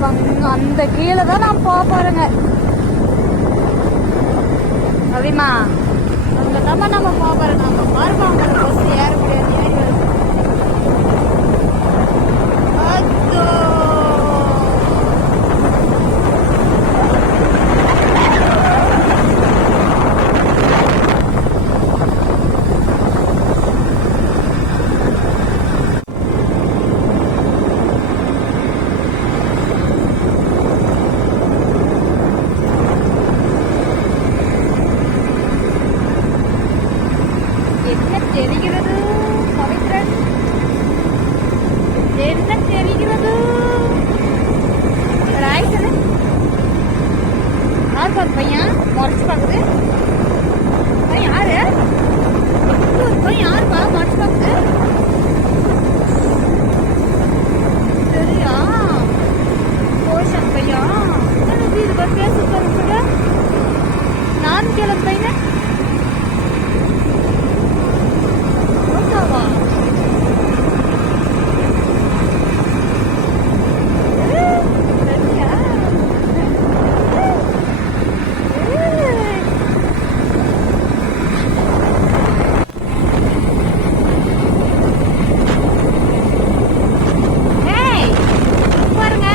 இருப்பாங்க அந்த கீழே தான் நான் போக போறேங்க. அப்படிமா அங்க தான் நம்ம போக போறோம். நம்ம பாருங்க பஸ் ஏற முடியாது. ஏறி வருது. அதோ. என்ன தெரிகிறது பவித்ரன் என்ன தெரிகிறது ராய் சொல்லு யார் பாரு பையன் முறைச்சு பாக்குது பையன் யாரு ஒரு பையன் யாருப்பா முறைச்சு பாக்குது சரியா போஷன் பையன் என்னது இது பாரு பேச பாருங்க நான் கிளம்ப பையன் ரோசாவா? ஏய், சரியா? ஏய். ஏய், பாருங்க.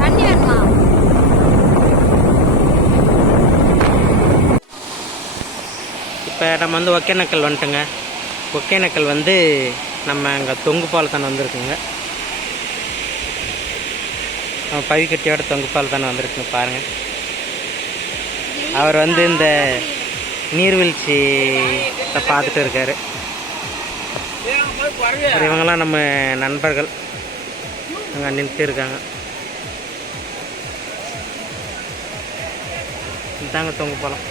தண்ணி வேணுமா இப்போ நம்ம வந்து ஒகேனக்கல் வந்துட்டுங்க. ஒகேனக்கல் வந்து நம்ம அங்கே தொங்கு பாலத்தான வந்திருக்குங்க. நம்ம பவிக்கட்டியோட தொங்கு பாலத்தான வந்திருக்குங்க பாருங்கள் அவர் வந்து இந்த நீர்வீழ்ச்சி பார்த்துட்டு இருக்காரு. இவங்கெல்லாம் நம்ம நண்பர்கள். அங்கே நின்றுட்டு இருக்காங்க. இதாங்க தொங்கு பாலம்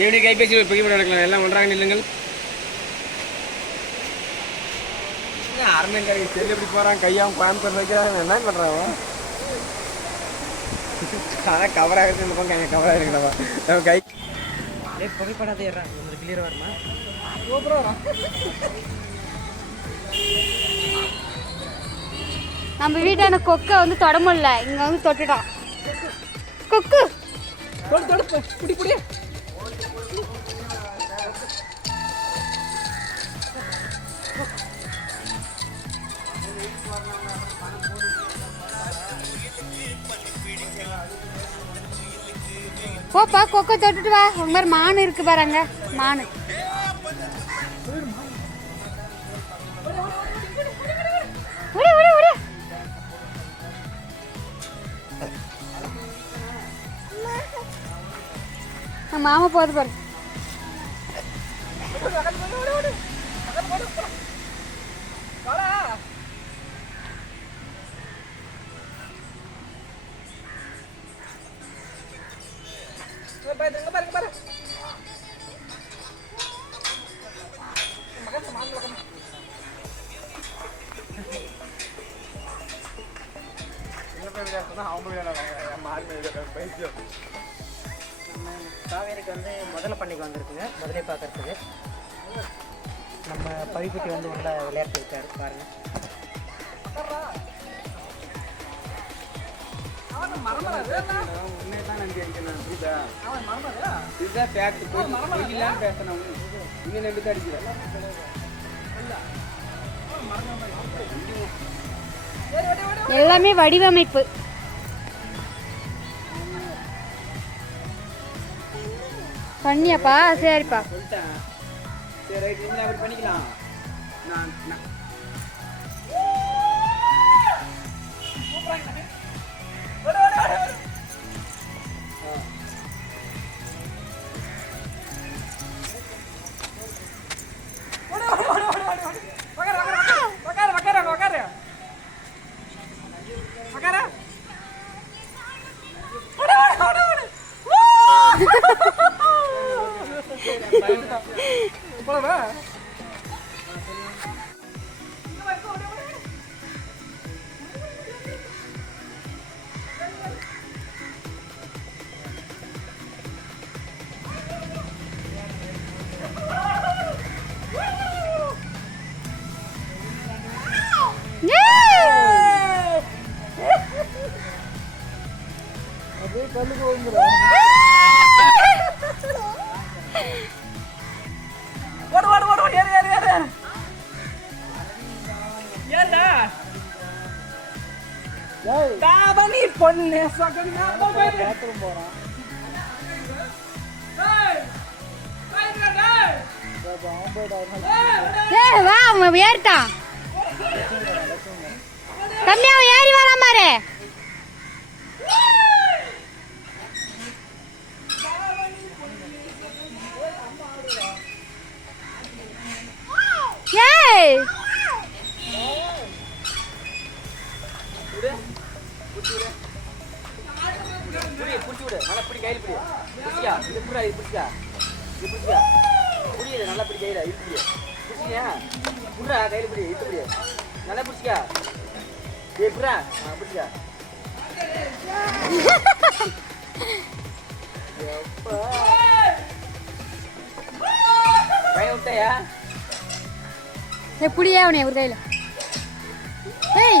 எப்படி கைபேசி புகைப்படம் எடுக்கலாம் எல்லாம் பண்ணுறாங்க நில்லுங்கள். அரமேன்காரங்க செல்லு எப்படி போகிறான் கையாவும் கோயம்புத்தூர் வைக்கிறாங்க என்ன பண்ணுறாங்க அதான் கவராக இருக்கு இந்த பக்கம் கவராக இருக்குடா நம்ம கை ஏ புகைப்படாதே உங்களுக்கு கிளியர் வருமா? நம்ம வீட்டான கொக்கை வந்து தொட முடியல இங்க வந்து தொட்டுட்டான். கொக்கு! தொடு தொடு புடி புடி. போப்பா கொக்கோ தொட்டுட்டு வா. உங்க மாதிரி மான் இருக்கு பாருங்க. மான். மாமா போது பாரு. நம்ம காவேரிக்கு வந்து முதல்ல பண்ணிக்கு வந்திருக்குங்க. முதலே பார்க்கறதுக்கு. நம்ம பவிக்குட்டி வந்து உள்ள விளையாட்டு இருக்காரு பாருங்க. இதுதான் fact. பொய் பேசணும் இங்க நம்பி தான் அடிக்கிறேன் எல்லாமே வடிவமைப்பு. பண்ணியாப்பா சரிப்பா. சொல்லிட்டேன். சரி ரைட் இனிமேல் அப்படி பண்ணிக்கலாம் நான் நான் ஏய் வா ஏறிட்டான் தம்பி அவன் ஏறி வரான் பாரு ஏ புடா ஆ ஒரு கையில். ஏய்.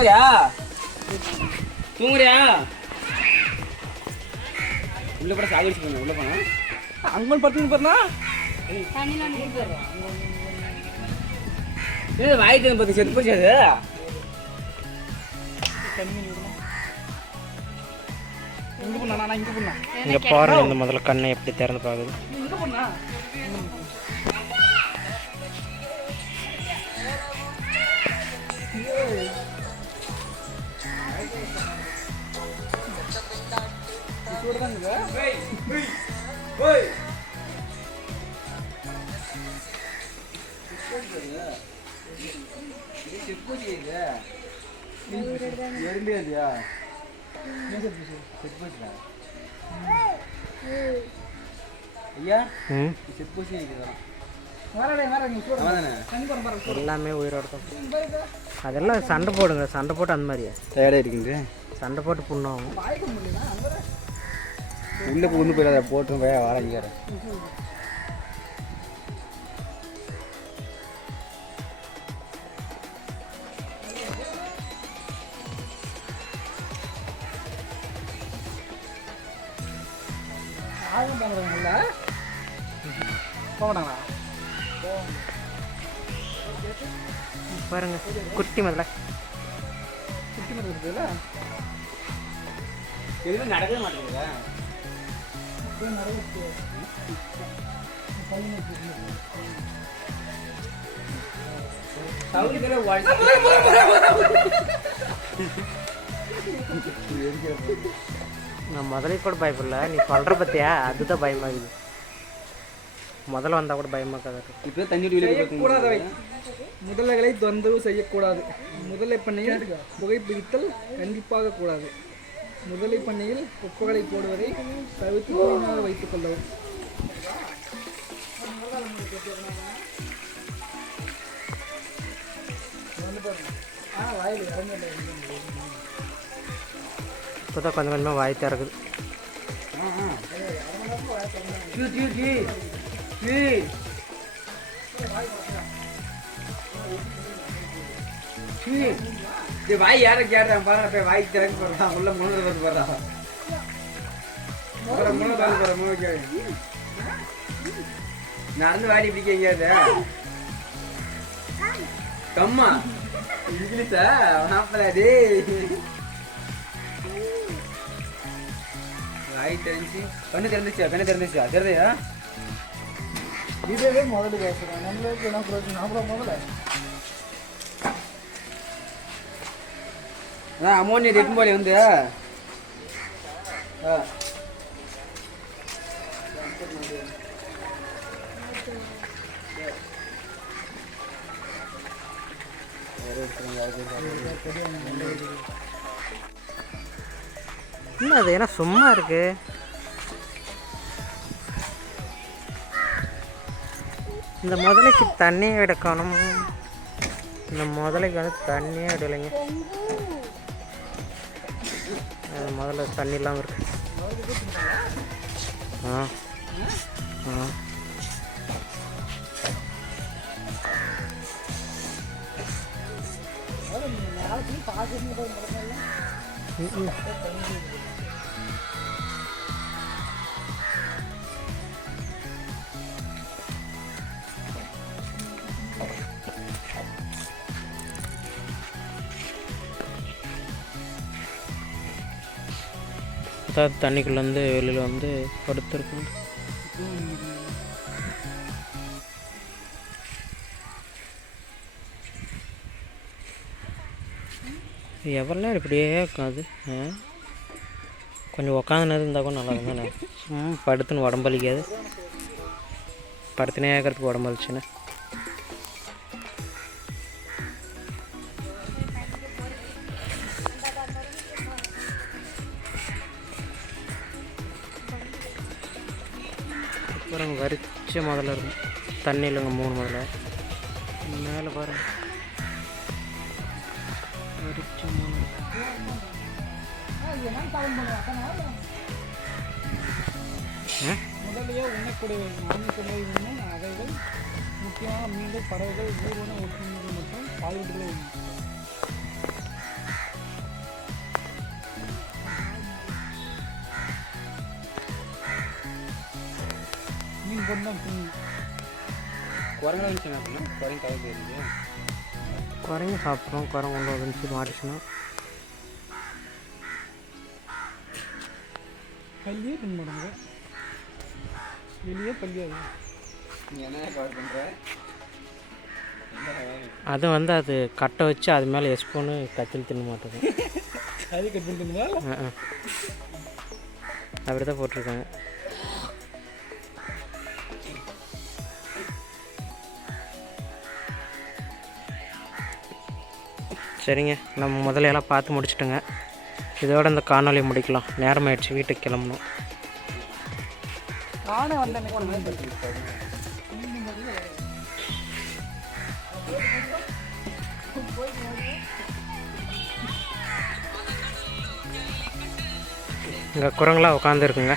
தூங்குறியா? தூங்குறியா? உள்ள கூட சாகடிச்சு போங்க உள்ள போனா? அங்க படுத்து பாருனா ஏ வாய்க்கு பத்தி செத்து போச்சு அது. இங்க பாருங்க இந்த முதல்ல கண்ணை எப்படி திறந்து பார்க்குது. இங்க எல்லாமே உயிரோட அதெல்லாம் சண்டை போடுங்க. சண்டை போட்டு அந்த மாதிரியா. டயர்டாக இருக்குங்க சண்டை போட்டு புண்ணாகும். உள்ளே புகுந்து போயிடாத போட்டு போய் வர இங்கே போகட்டாங்களா பாருங்க குட்டி முதல்ல எதுவும் நடக்கவே மாட்டேங்குதா நான் முதல்ல கூட பயப்படல. நீ சொல்கிற பத்தியா? அதுதான் பயமாகுது. முதல்ல வந்தால் கூட பயமாக்காது இப்போ தண்ணி முதலைகளை தொந்தரவு செய்யக்கூடாது. முதலை பண்ணையில் புகைப்பிடித்தல் கண்டிப்பாக கூடாது. முதலை பண்ணையில் குப்பைகளை போடுவதை தவிர்த்து தூய்மையாக வைத்துக் கொள்ளவும் இப்போ தான் கொஞ்சம் கொஞ்சமாக வாய் திறக்குது Cheers. இது வாய் யாரை கேடுறேன் பாரு போய் வாய் திறந்து போறான் உள்ள முன்னு வந்து போறான் போற முழு வந்து போற முழு கேள்வி நடந்து வாடி இப்படி கேட்காத. கம்மா. இங்கிலீஷா? மாப்பிள்ள டேய். வாய் தெரிஞ்சு கண்ணு திறந்துச்சா? கண்ணு திறந்துச்சா? திறந்தையா? இதுவே முதல்ல பேசுறேன். நம்மளுக்கு என்ன பிரச்சனை? அப்புறம் முதல்ல. அதான் அமோனியா ரெட்டு போலே வந்து. ஆ. என்ன அது ஏன்னா சும்மா இருக்கு. இந்த முதலைக்கு தண்ணியை எடுக்கணும். இந்த முதலைக்கு வந்து தண்ணியே விடலைங்க முதல்ல தண்ணி இல்லாமல் இருக்கு. ஆ. ஆ. ம், ம். தண்ணிக்குள்ளேருந்து வெளியில் வந்து படுத்துருக்கோம். எவ்வளோ நேரம் இப்படியே இருக்காது கொஞ்சம் கொஞ்சம் நேரம் இருந்தால் கூட நல்லா இருந்தானே சும்மா படுத்துன்னு உடம்பலிக்காது படுத்துனே இருக்கிறதுக்கு உடம்பு வலிச்சுண்ணே முதல்ல இருக்கும் தண்ணி இல்லைங்க மூணு முதல்ல. மேலே பாருங்க. வரிச்ச மூணு. உண்ணக்கூடிய அவைகள் முக்கியமாக மீண்டும் பறவைகள் ஊர்வன ஒற்றுமைகள் மற்றும் பாலூட்டுகளை தான் தின்னும். குரங்கு கதை சாப்பிட்றோம் குரங்கு கொண்டு வந்துச்சு மாட்டுச்சுன்னா பல்லியே தின்னுடுங்க வெளியே என்ன கவர் பண்ணுற அது வந்து அது கட்டை வச்சு அது மேலே எஸ்பூனு கத்தில் தின்ன மாட்டேது. அதே கட் பண்ணி தின்னுவா அப்படி தான் போட்டிருக்காங்க. சரிங்க. நம்ம முதல்ல எல்லாம் பார்த்து முடிச்சிட்டோங்க. இதோட இந்த காணொளி முடிக்கலாம். நேரம் ஆயிடுச்சு வீட்டுக்கு கிளம்பணும். இங்கே குரங்கெலாம் உட்காந்துருக்குங்க